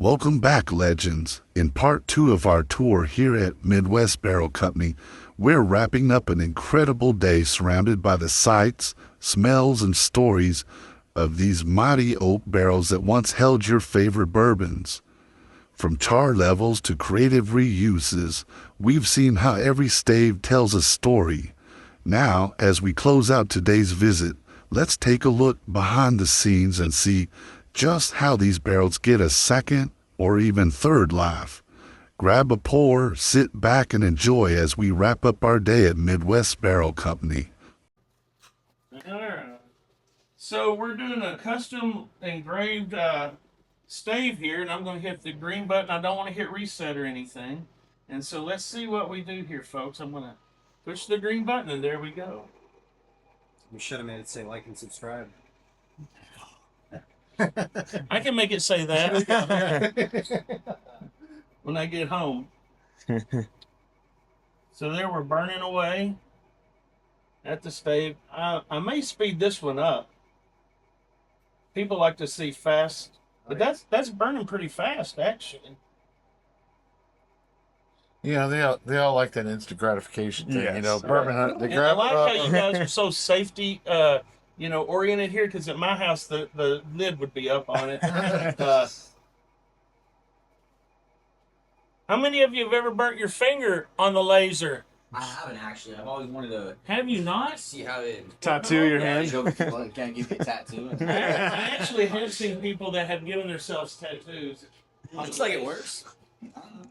Welcome back, legends. In part 2 of our tour here at Midwest Barrel Company, we're wrapping up an incredible day surrounded by the sights, smells, and stories of these mighty oak barrels that once held your favorite bourbons. From char levels to creative reuses, we've seen how every stave tells a story. Now, as we close out today's visit, let's take a look behind the scenes and see just how these barrels get a second or even third life. Grab a pour, sit back, and enjoy as we wrap up our day at Midwest Barrel Company. All right. So we're doing a custom engraved stave here, and I'm going to hit the green button. I don't want to hit reset or anything. And so let's see what we do here, folks. I'm going to push the green button, and there we go. You should have made it say like and subscribe. I can make it say that when I get home. So there we're burning away at the stave. I may speed this one up. People like to see fast, but that's burning pretty fast, actually. Yeah, they all like that instant gratification thing. Yes. You know, bourbon. They And grab. I like how you guys are so safety, oriented here. Because at my house, the lid would be up on it. How many of you have ever burnt your finger on the laser? I haven't actually. I've always wanted to Have you not? see how it. Tattoo your Yeah, hand. joke, well, can't give me a tattoo. I actually have seen people that have given themselves tattoos. Looks like it works.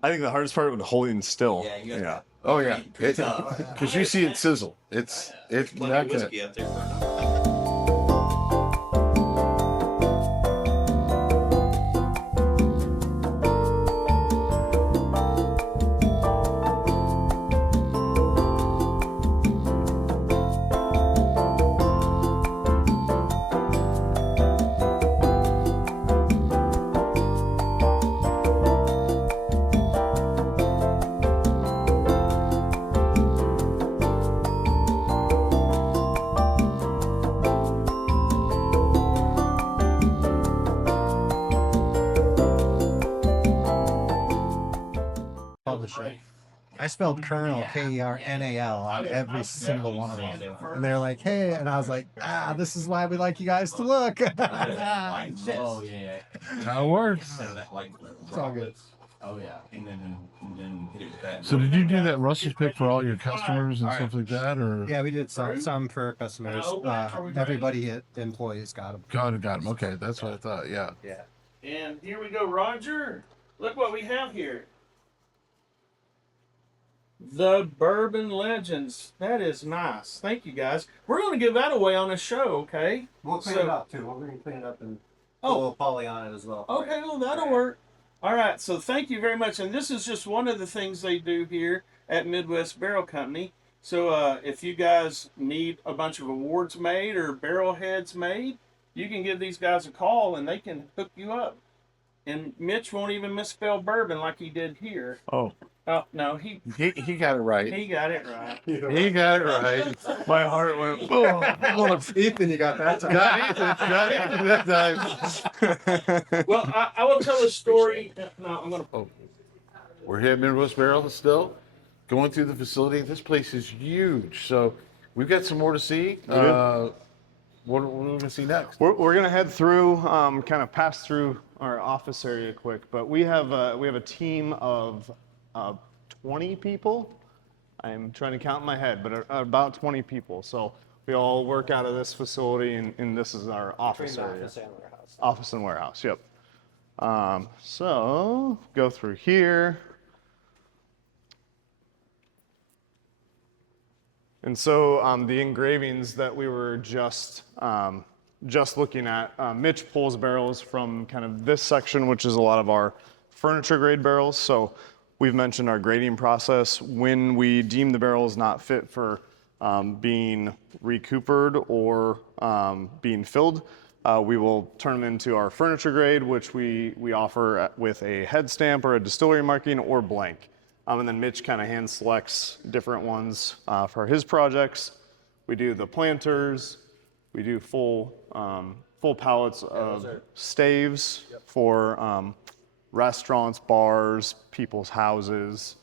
I think the hardest part would holding still. Yeah, you guys got Oh yeah, tough. because you see it sizzle. It's Plenty not of gonna. whiskey up there. Publisher. I spelled Kernel Kernal on every single one of them, and they're like, "Hey," and I was like, this is why we like you guys to look." Oh yeah. How it works. It's all good. Oh yeah. And then hit it with that. So did you do that rusty pick for all your customers and stuff like that, or? Yeah, we did some for customers. Everybody at employees got them. Got them. Okay, that's what I thought. Yeah. Yeah. And here we go, Roger. Look what we have here. The Bourbon Legends. That is nice. Thank you, guys. We're going to give that away on a show, okay? We'll clean it up too. We're going to clean it up and put a Oh. little poly on it as well. Okay, well, that'll work. All right, so thank you very much. And this is just one of the things they do here at Midwest Barrel Company. So if you guys need a bunch of awards made or barrel heads made, you can give these guys a call and they can hook you up. And Mitch won't even misspell bourbon like he did here. Oh, Oh, no, he He got it right. got it right. He got it right. my heart went. Oh, Ethan, you got that time. Got it that time. Well, I will tell a story. No, I'm going to... We're here at Midwest Barrel still, going through the facility. This place is huge, so we've got some more to see. What are we going to see next? we're gonna head through, kind of pass through our office area quick, but we have a team of 20 people. I'm trying to count in my head, but about 20 people. So we all work out of this facility, and this is our office area. Office and warehouse. Office and warehouse, yep. So go through here. And so the engravings that we were just looking at, Mitch pulls barrels from kind of this section, which is a lot of our furniture grade barrels. So we've mentioned our grading process. When we deem the barrel is not fit for being recoopered or being filled, we will turn them into our furniture grade, which we offer with a head stamp or a distillery marking or blank. And then Mitch kind of hand selects different ones for his projects. We do the planters. We do full pallets of staves for restaurants, bars, people's houses,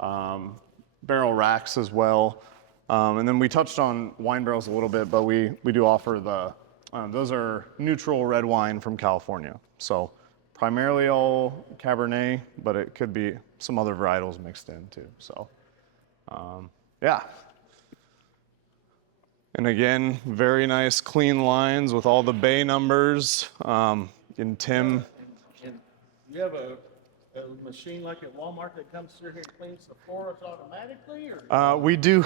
barrel racks as well. And then we touched on wine barrels a little bit, but we do offer those are neutral red wine from California. So primarily all Cabernet, but it could be some other varietals mixed in too. So yeah. And again, very nice clean lines with all the bay numbers. And Tim, And you have a machine like at Walmart that comes through here and cleans the floors automatically, or? we do,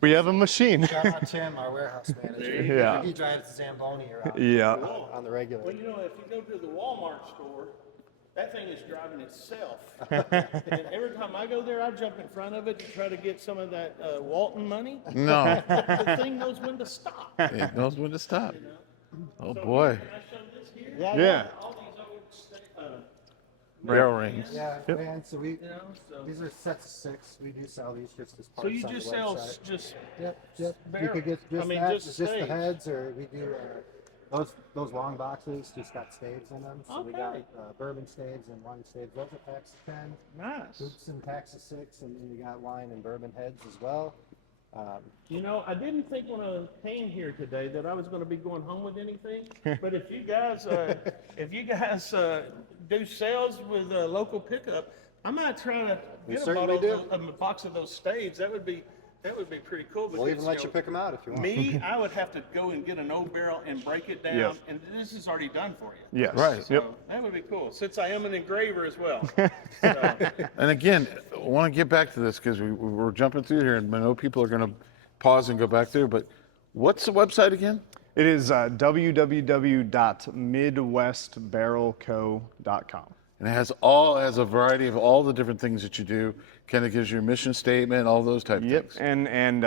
we have a machine. Shout out Tim, our warehouse manager. Yeah. He drives the Zamboni around Yeah. on the regular. Well, you know, if you go to the Walmart store, that thing is driving itself. And every time I go there, I jump in front of it to try to get some of that Walton money. No, The thing knows when to stop. it knows when to stop. Oh boy, Can I show this here? Yeah. All these old barrel rings. Yeah, and so you know, so. these are sets of 6. We do sell these just as So parts you on just the sell website. just Yep. You barrel- could get just I mean, that, just the staves. heads, or we do those long boxes just got staves in them. So we got Okay. bourbon staves and wine staves. Those are packs of 10. nice. Hoops and packs of 6, and then we got wine and bourbon heads as well. You know, I didn't think when I came here today that I was going to be going home with anything. But if you guys, do sales with a local pickup, I might try to We get a certainly bottle, do. a box of those staves. That would be pretty cool. We'll even let you pick them out if you want. Me, I would have to go and get an old barrel and break it down, Yes. and this is already done for you. Yes. Right. So Yep. that would be cool. Since I am an engraver as well. So, And again, I want to get back to this because we're jumping through here, and I know people are going to pause and go back through. But what's the website again? It is www.midwestbarrelco.com. And it has a variety of all the different things that you do. Kind of gives you a mission statement, all those type Yep, things. and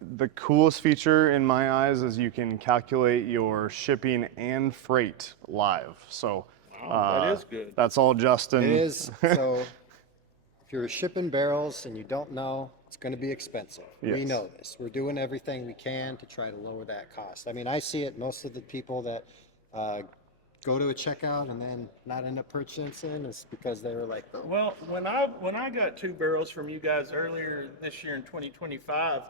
the coolest feature in my eyes is you can calculate your shipping and freight live. So that is good. That's all Justin. It is. So if you're shipping barrels and you don't know, it's going to be expensive. We Yes. know this. We're doing everything we can to try to lower that cost. I mean, I see it most of the people that go to a checkout and then not end up purchasing is because they were like, oh, well, when I got 2 barrels from you guys earlier this year in 2025,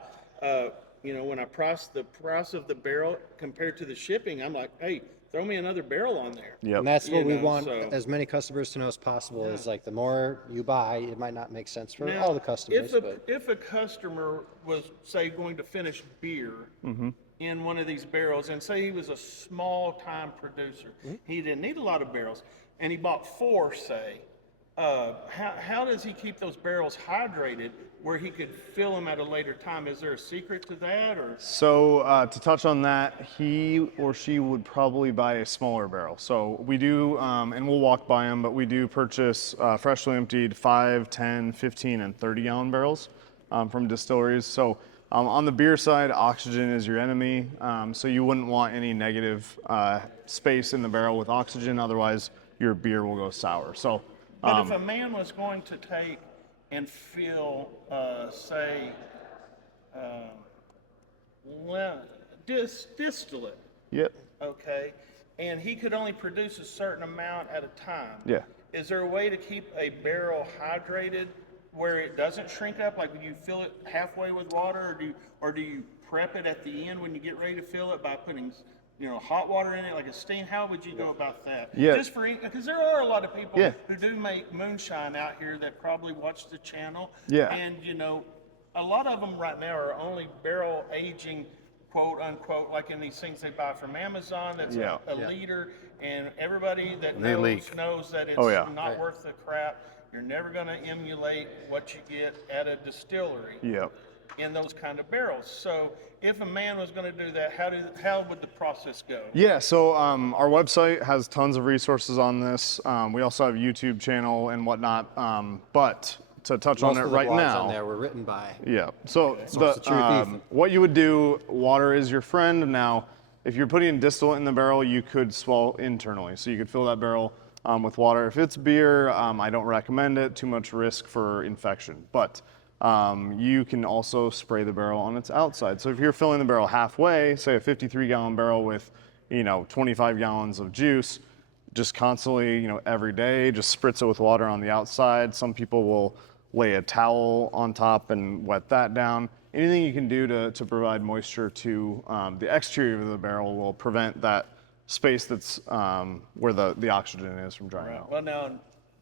you know, when I priced the price of the barrel compared to the shipping, I'm like, hey, throw me another barrel on there. Yep. and that's what You we know, want so- as many customers to know as possible is like the more you buy, it might not make sense for Now, all the customers, but if a customer was, say, going to finish beer Mm-hmm. in one of these barrels, and say he was a small-time producer, Mm-hmm. he didn't need a lot of barrels, and he bought 4, say, how does he keep those barrels hydrated where he could fill them at a later time? Is there a secret to that, or? So to touch on that, he or she would probably buy a smaller barrel. So we do, and we'll walk by them, but we do purchase freshly emptied 5, 10, 15, and 30-gallon barrels from distilleries. So on the beer side, oxygen is your enemy. So you wouldn't want any negative space in the barrel with oxygen, otherwise your beer will go sour. So, But if a man was going to take and fill, say, distillate, yep, okay, and he could only produce a certain amount at a time. yeah. Is there a way to keep a barrel hydrated where it doesn't shrink up? Like, do you fill it halfway with water, or do you prep it at the end when you get ready to fill it by putting, you know, hot water in it, like a steam? How would you go about that? Yeah. Just for, because there are a lot of people Yeah. who do make moonshine out here that probably watch the channel. Yeah. And, you know, a lot of them right now are only barrel aging, quote unquote, like in these things they buy from Amazon. That's Yeah. a liter, and everybody that They knows leak. knows that it's Oh, yeah. not worth the crap. You're never going to emulate what you get at a distillery Yep. in those kind of barrels. So if a man was going to do that, how would the process go? Yeah, so our website has tons of resources on this. We also have a YouTube channel and whatnot. But to touch most on it of the right blogs now, on there were written by. yeah. So the truth, Ethan. what you would do, water is your friend. Now, if you're putting distillate in the barrel, you could swell internally. So you could fill that barrel with water. If it's beer, I don't recommend it. Too much risk for infection. But you can also spray the barrel on its outside. So if you're filling the barrel halfway, say a 53-gallon barrel with, 25 gallons of juice, just constantly, every day, just spritz it with water on the outside. Some people will lay a towel on top and wet that down. Anything you can do to provide moisture to the exterior of the barrel will prevent that space that's where the oxygen is from drying out. Well, now,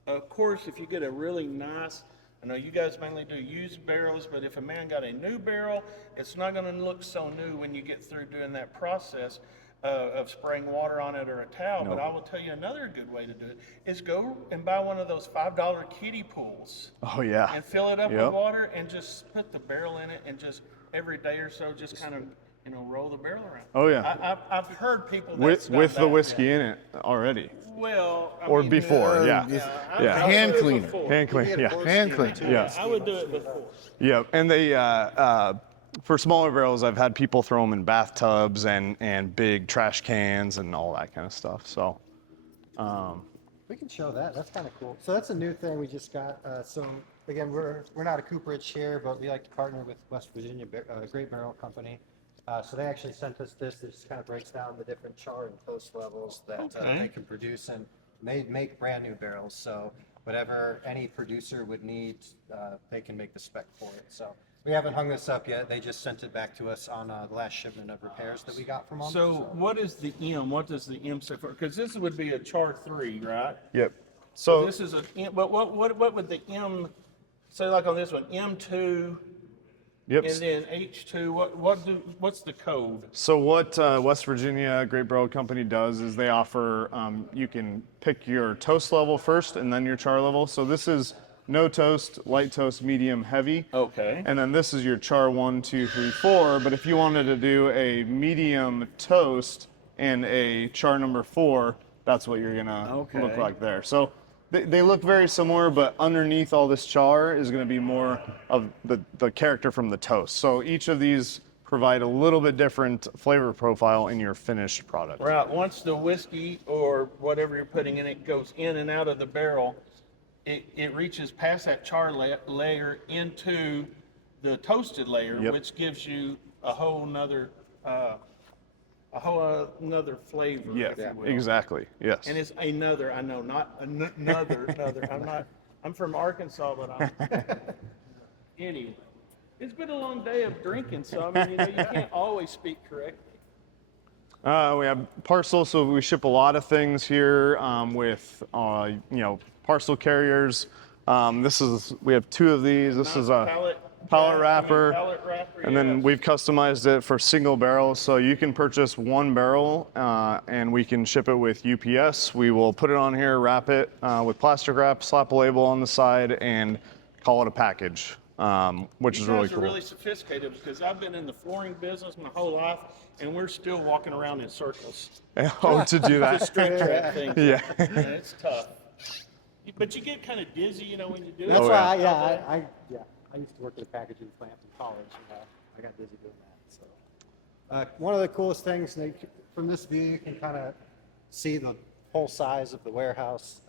of course, if you get a really nice, I know you guys mainly do used barrels, but if a man got a new barrel, it's not going to look so new when you get through doing that process of spraying water on it or a towel. But I will tell you another good way to do it is go and buy one of those $5 kiddie pools. Oh yeah. And fill it up Yep. with water and just put the barrel in it and just every day or so just kind of roll the barrel around. Oh yeah. I've heard people with the whiskey in it already. Well, Or before, yeah. Yeah. Hand I would do it cleaner. before. Hand clean, yeah. Hand clean. Yeah. I would do it before. Yeah, and they for smaller barrels, I've had people throw them in bathtubs and big trash cans and all that kind of stuff. So, We can show that. That's kind of cool. So that's a new thing we just got. So again, we're not a cooperage here, but we like to partner with West Virginia Great Barrel Company. So they actually sent us this. This kind of breaks down the different char and toast levels that they can produce, and they make brand new barrels. So whatever any producer would need, they can make the spec for it. So we haven't hung this up yet. They just sent it back to us on the last shipment of repairs that we got from them. So what is the M? What does the M stand for? Because this would be a char 3, right? yep. So So this is a M. What would the M say? Like on this one, M2, yep. and then H2. What's the code? So what West Virginia Great Barrel Company does is they offer you can pick your toast level first and then your char level. So this is no toast, light toast, medium, heavy. Okay. And then this is your char 1, 2, 3, 4. But if you wanted to do a medium toast and a char number 4, that's what you're gonna look like there. So they look very similar, but underneath all this char is gonna be more of the character from the toast. So each of these provide a little bit different flavor profile in your finished product. Right. Once the whiskey or whatever you're putting in it goes in and out of the barrel, it reaches past that char layer into the toasted layer, Yep. which gives you a whole nother flavor. Yeah, if you will. exactly. Yes. And it's another. I know, not another. I'm from Arkansas, but anyway. It's been a long day of drinking, so I mean, you can't always speak correctly. We have parcels, so we ship a lot of things here with parcel carriers. We have 2 of these. This is a pallet wrapper, and then we've customized it for single barrels. So you can purchase 1 barrel, and we can ship it with UPS. We will put it on here, wrap it with plastic wrap, slap a label on the side, and call it a package, which is really You guys cool. are really sophisticated because I've been in the flooring business my whole life, and we're still walking around in circles. Oh, to do The that. street track thing. Yeah. It's tough. But you get kind of dizzy, when you do it. That's Oh, why, yeah. I used to work at a packaging plant in college, and I got busy doing that. So, one of the coolest things, from this view, you can kind of see the whole size of the warehouse.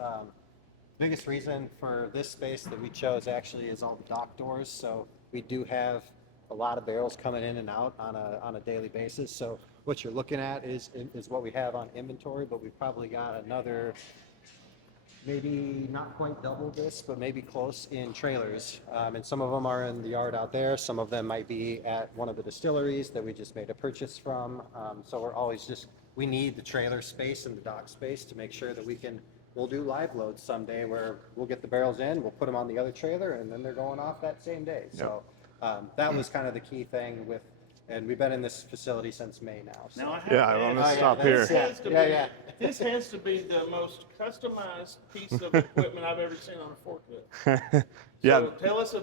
Biggest reason for this space that we chose actually is all the dock doors. So we do have a lot of barrels coming in and out on a daily basis. So what you're looking at is what we have on inventory, but we've probably got another, maybe not quite double this, but maybe close in trailers. And some of them are in the yard out there. Some of them might be at one of the distilleries that we just made a purchase from. So we're always we need the trailer space and the dock space to make sure that we'll do live loads someday where we'll get the barrels in, we'll put them on the other trailer, and then they're going off that same day. So that was kind of the key thing and we've been in this facility since May now. So. Now I have Yeah, to I want to ask, stop this here. has to be- This has to be the most customized piece of equipment I've ever seen on a forklift. Yeah. So tell us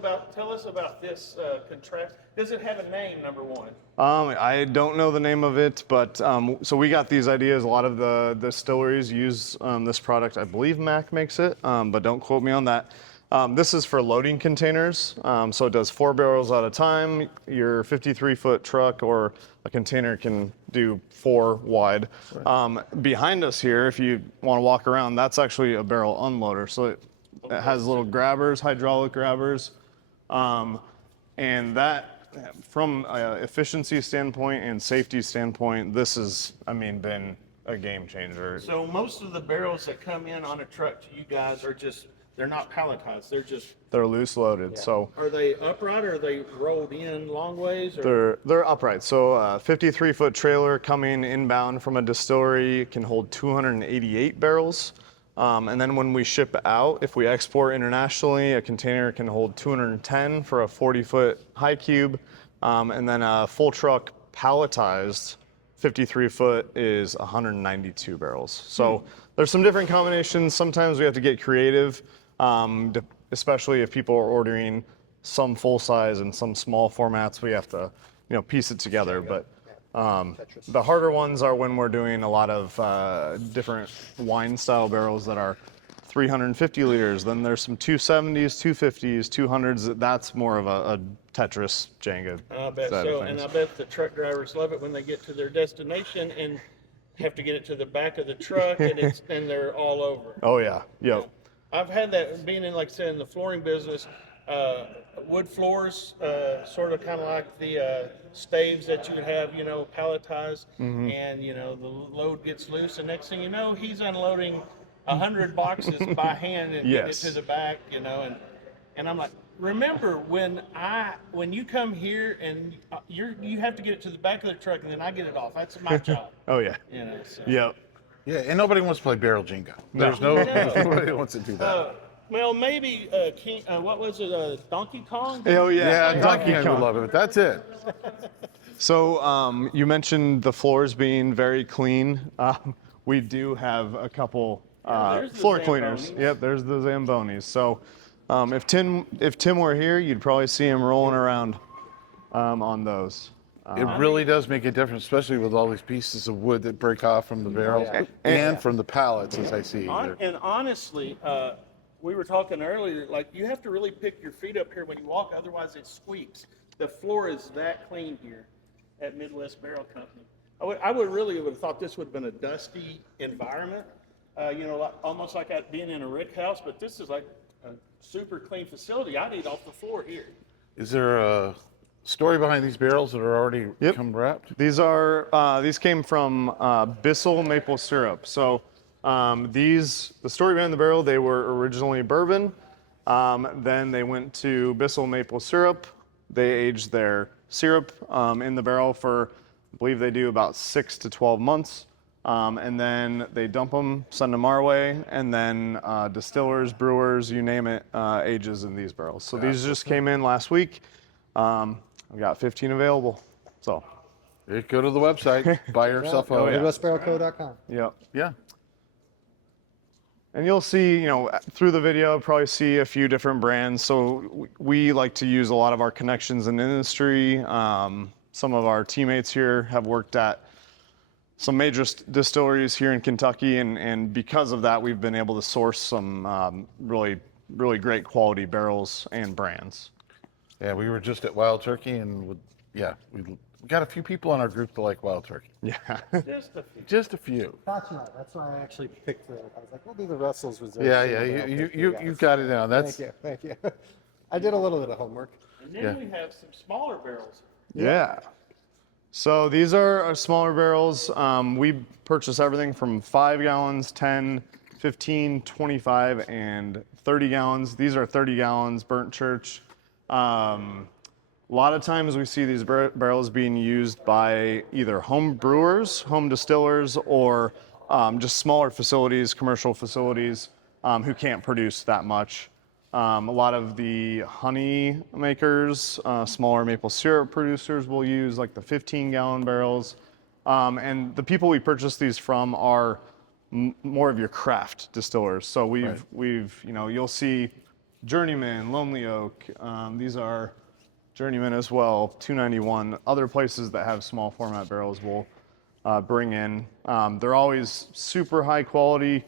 about this contrast. Does it have a name, number one? I don't know the name of it, but so we got these ideas. A lot of the distilleries use this product. I believe Mac makes it, but don't quote me on that. This is for loading containers. So it does 4 barrels at a time. Your 53-foot truck or a container can do 4 wide. Right. Behind us here, if you want to walk around, that's actually a barrel unloader. So it has little grabbers, hydraulic grabbers. And that, from an efficiency standpoint and safety standpoint, this has, been a game changer. So most of the barrels that come in on a truck to you guys are just, they're not palletized. They're loose loaded, so Are they upright or are they rolled in long ways? Or? they're upright. So a 53-foot trailer coming inbound from a distillery can hold 288 barrels. And then when we ship out, if we export internationally, a container can hold 210 for a 40-foot high cube. And then a full truck palletized 53-foot is 192 barrels. So there's some different combinations. Sometimes we have to get creative, especially if people are ordering some full size and some small formats. We have to, piece it together. But the harder ones are when we're doing a lot of different wine style barrels that are 350 liters. Then there's some 270s, 250s, 200s. That's more of a Tetris Jenga. I bet side so, of and things. I bet the truck drivers love it when they get to their destination and have to get it to the back of the truck, and and they're all over. Oh yeah, yep. I've had that being in, like I said, in the flooring business. Wood floors, sort of kind of like the staves that you would have, palletized, and the load gets loose, and next thing you know, he's unloading 100 boxes by hand and getting it Yes. to the back, and I'm like, remember when you come here and you have to get it to the back of the truck, and then I get it off. That's my job, Oh yeah, So. yep. Yeah, and nobody wants to play barrel Jenga. There's nobody wants to do that. Well, maybe what was it? Donkey Kong? Oh yeah, Yeah, Donkey Kong would love it, but that's it. So you mentioned the floors being very clean. We do have a couple there's the floor cleaners. Zambonis. Yep, there's the Zambonis. So if Tim were here, you'd probably see him rolling around on those. It really does make a difference, especially with all these pieces of wood that break off from the barrels and from the pallets, as I see here. And honestly, we were talking earlier, like you have to really pick your feet up here when you walk, otherwise it squeaks. The floor is that clean here at Midwest Barrel Company. I would really have thought this would have been a dusty environment, almost like being in a rick house, but this is like a super clean facility. I'd eat off the floor here. Is there a story behind these barrels that are already come wrapped? These came from Bissell maple syrup. So the story behind the barrel, they were originally bourbon. Then they went to Bissell maple syrup. They aged their syrup in the barrel for, I believe they do about 6 to 12 months. And then they dump them, send them our way, and then distillers, brewers, you name it, ages in these barrels. So these just came in last week. We got 15 available. So Go to the website, buy yourself a. MidwestBarrelCo.com. yep. Yeah. And you'll see, through the video, probably see a few different brands. So we like to use a lot of our connections in the industry. Some of our teammates here have worked at some major distilleries here in Kentucky, and because of that, we've been able to source some really, really great quality barrels and brands. Yeah, we were just at Wild Turkey, and we got a few people in our group that like Wild Turkey. Yeah. Just a few. That's why I actually picked I was like, we'll do the Russell's Reserve. Yeah, Single yeah, Barrel you pick for you guys. got it down. That's Thank you. I did a little bit of homework. And then we have some smaller barrels. Yeah. So these are our smaller barrels. We purchase everything from 5 gallons, 10, 15, 25, and 30 gallons. These are 30 gallons, Burnt Church. A lot of times we see these barrels being used by either home brewers, home distillers, or just smaller facilities, commercial facilities who can't produce that much. A lot of the honey makers, smaller maple syrup producers will use like the 15-gallon barrels. And the people we purchase these from are more of your craft distillers. So you'll see Journeyman, Lonely Oak. These are Journeyman as well, 291. Other places that have small format barrels will bring in. They're always super high quality.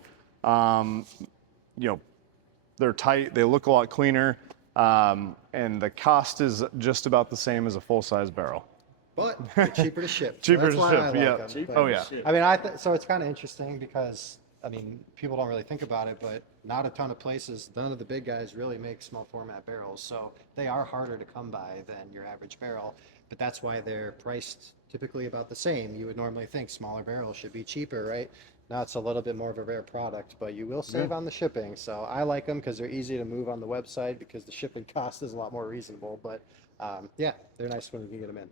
They're tight. They look a lot cleaner, and the cost is just about the same as a full-size barrel. But they're cheaper to ship. Cheaper That's to why ship, I like yeah. them. Cheaper But- Oh yeah. shit. I mean, so it's kind of interesting because I mean, people don't really think about it, but not a ton of places, none of the big guys really make small format barrels. So they are harder to come by than your average barrel, but that's why they're priced typically about the same. You would normally think smaller barrels should be cheaper, right? Now it's a little bit more of a rare product, but you will save on the shipping. So I like them because they're easy to move on the website because the shipping cost is a lot more reasonable. But yeah, they're nice when you can get them in.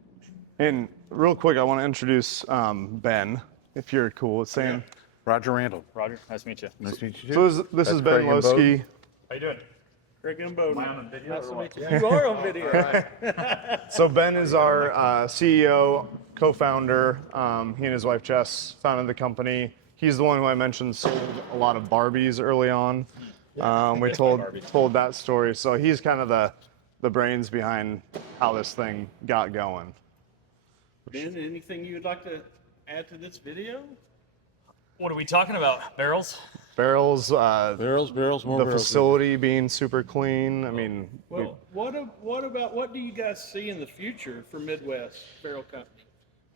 And real quick, I want to introduce Ben, if you're cool with saying. Roger Randall. Roger, nice to meet you. Nice to meet you too. So this is Ben Craig and Lowski. Bowden. How you doing? Greg and Bowden. Am I on video Nice or to what? meet you. You are on video. So Ben is our CEO, co-founder. He and his wife Jess founded the company. He's the one who I mentioned sold a lot of Barbies early on. We told that story. So he's kind of the brains behind how this thing got going. Ben, anything you'd like to add to this video? What are we talking about? Barrels? Barrels, Barrels, more the barrels. facility being super clean. I mean, Well, what do you guys see in the future for Midwest Barrel Company?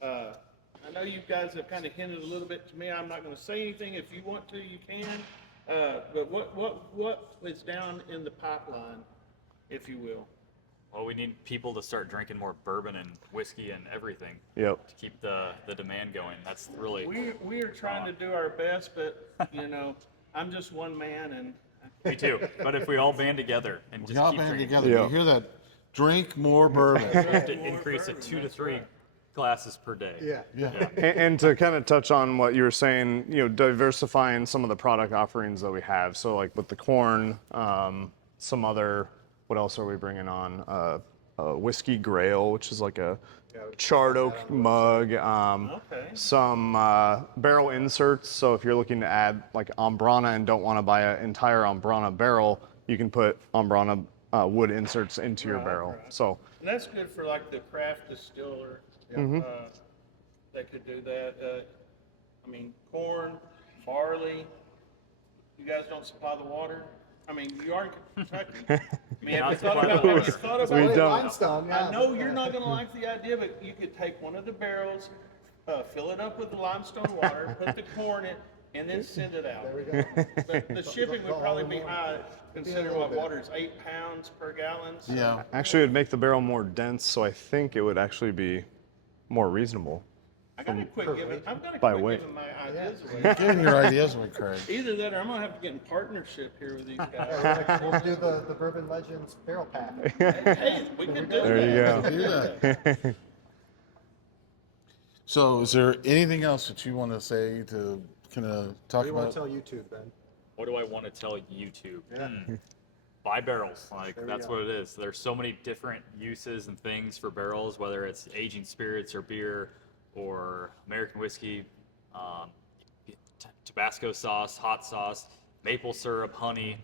I know you guys have kind of hinted a little bit to me. I'm not going to say anything. If you want to, you can. But what is down in the pipeline, if you will? Well, we need people to start drinking more bourbon and whiskey and everything yep. to keep the demand going. That's really. We are trying to do our best, but you know, I'm just one man, and Me too. But if we all band together and We just all keep band drinking, together. Yeah. You hear that? Drink more bourbon. we have to increase it 2 to 3 glasses per day. Yeah. And to kind of touch on what you were saying, diversifying some of the product offerings that we have. So like with the corn, some other, what else are we bringing on? Whiskey Grail, which is like a charred oak mug. okay. Some barrel inserts. So if you're looking to add like Ambrana and don't want to buy an entire Ambrana barrel, you can put Ambrana wood inserts into your barrel. Right. So And that's good for like the craft distiller. That could do that. I mean, corn, barley. You guys don't supply the water. I mean, you are in Kentucky. I mean, have you thought about We it? don't. Limestone, yeah. I know you're not going to like the idea, but you could take one of the barrels, fill it up with the limestone water, put the corn in, and then send it out. There we go. But the shipping would probably be high, considering what water is 8 pounds per gallon. So Yeah. actually, it would make the barrel more dense. So I think it would actually be more reasonable. I gotta quit giving. I'm gonna By quit weight. giving my ideas away. Giving your ideas away, Craig. Either that, or I'm gonna have to get in partnership here with these guys. We'll do the Bourbon Legends barrel pack. Hey, we could do There you that. go. Do that. So, is there anything else that you want to say to kind of talk We want about? to tell YouTube, Ben. What do I want to tell YouTube? Buy barrels. Like that's what it is. There's so many different uses and things for barrels, whether it's aging spirits or beer or American whiskey, Tabasco sauce, hot sauce, maple syrup, honey.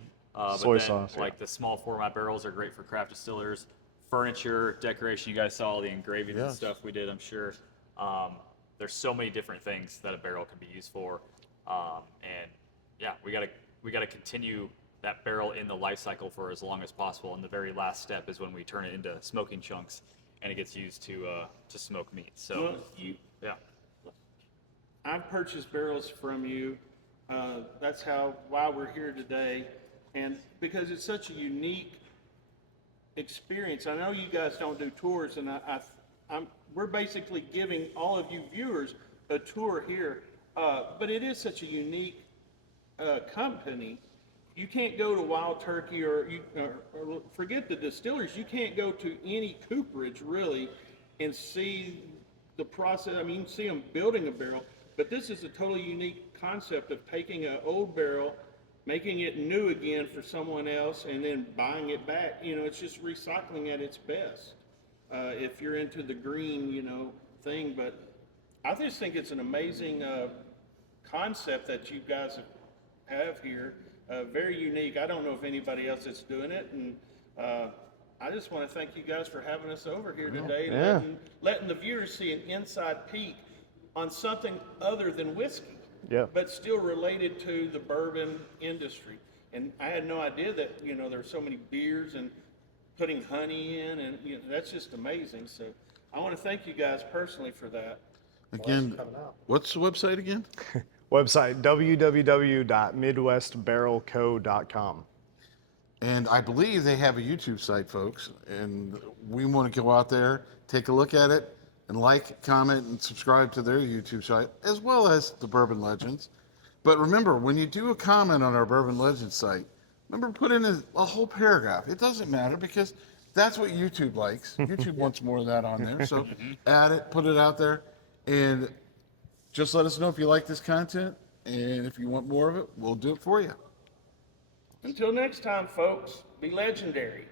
Soy sauce, Like the small format barrels are great for craft distillers. Furniture, decoration. You guys saw all the engravings and Yes. stuff we did, I'm sure. There's so many different things that a barrel can be used for. And yeah, we gotta continue that barrel in the life cycle for as long as possible. And the very last step is when we turn it into smoking chunks, and it gets used to smoke meat. So Well, yeah, I've purchased barrels from you. That's why we're here today, and because it's such a unique experience. I know you guys don't do tours, and we're basically giving all of you viewers a tour here. But it is such a unique company. You can't go to Wild Turkey or forget the distilleries. You can't go to any cooperage really and see the process. I mean, you can see them building a barrel, but this is a totally unique concept of taking an old barrel, making it new again for someone else, and then buying it back. You know, it's just recycling at its best. If you're into the green, thing, but I just think it's an amazing concept that you guys have here. Very unique. I don't know if anybody else is doing it, and I just want to thank you guys for having us over here today, Yeah. and letting the viewers see an inside peek on something other than whiskey, Yeah. but still related to the bourbon industry. And I had no idea that there's so many beers and putting honey in, and that's just amazing. So I want to thank you guys personally for that. Again, what's the website again? Website www.midwestbarrelco.com. And I believe they have a YouTube site, folks, and we want to go out there, take a look at it, and like, comment, and subscribe to their YouTube site, as well as the Bourbon Legends. But remember, when you do a comment on our Bourbon Legends site, remember put in a whole paragraph. It doesn't matter because that's what YouTube likes. YouTube wants more of that on there. So add it, put it out there, and just let us know if you like this content. And if you want more of it, we'll do it for you. Until next time, folks, be legendary.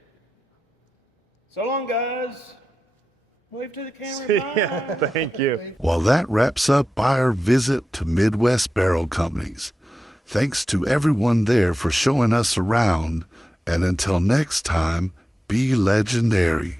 So long, guys. Wave to the camera. Bye. Yeah, thank you. Well, that wraps up our visit to Midwest Barrel Companies. Thanks to everyone there for showing us around, and until next time, be legendary.